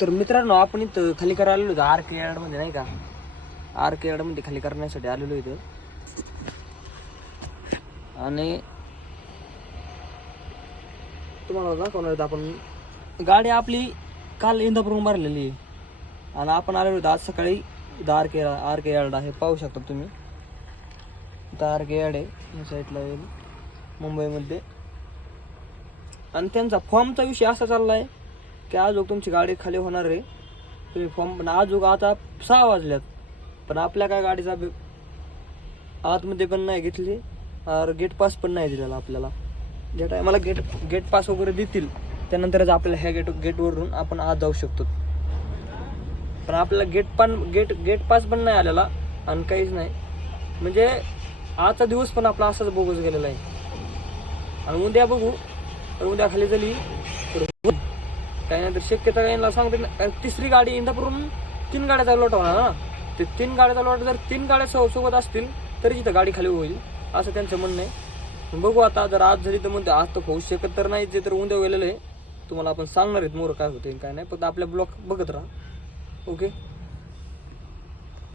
तर मित्रांनो, आपण इथं खाली करायला आलेलो होतो आर के यार्ड मध्ये, नाही का? आर के यार्ड मध्ये खाली करण्यासाठी आलेलो इथं. आणि तुम्हाला दाखवणार होतं, आपण गाडी आपली काल इंदापूरहून भरलेली आहे आणि आपण आलेलो होतो आज सकाळी. इथं आर के यार्ड आहे, पाहू शकता तुम्ही. इथं आर के यार्ड आहे, या साईडला येईल मुंबईमध्ये. आणि त्यांचा फॉर्मचा विषय असा चालला आहे की आज तुमची गाडी खाली होणार आहे, तुम्ही फॉर्म. पण आज आता 6 वाजल्यात, पण आपल्या काय गाडीचा आतमध्ये पण नाही घेतली और गेट पास पण नाही दिलेला आपल्याला. ज्या टायमाला गेट पास वगैरे देतील त्यानंतरच आपल्याला ह्या गेटवरून आपण आत जाऊ शकतो. पण आपल्याला गेट पास पण नाही आलेला आणि काहीच नाही. म्हणजे आजचा दिवस पण आपला असाच बोगस गेलेला आहे. आणि उद्या बघू, तर उद्या खाली झाली तर काही नाही तर शक्यता काही सांगते ना. तिसरी गाडी इंदापूरहून 3 गाड्याचा लॉट होणार ना. ते 3 गाड्याचा लॉट जर 3 गाड्या सोबत असतील तरी तिथं गाडी खाली होईल, असं त्यांचं म्हणणं आहे. बघू आता, जर आज झाली तर म्हणते आज तर होऊ शकत तर नाही, जे तर उद्या गेलेलं आहे. तुम्हाला आपण सांगणार आहेत मोर काय होते काय नाही. फक्त आपल्या ब्लॉग बघत राहा. ओके.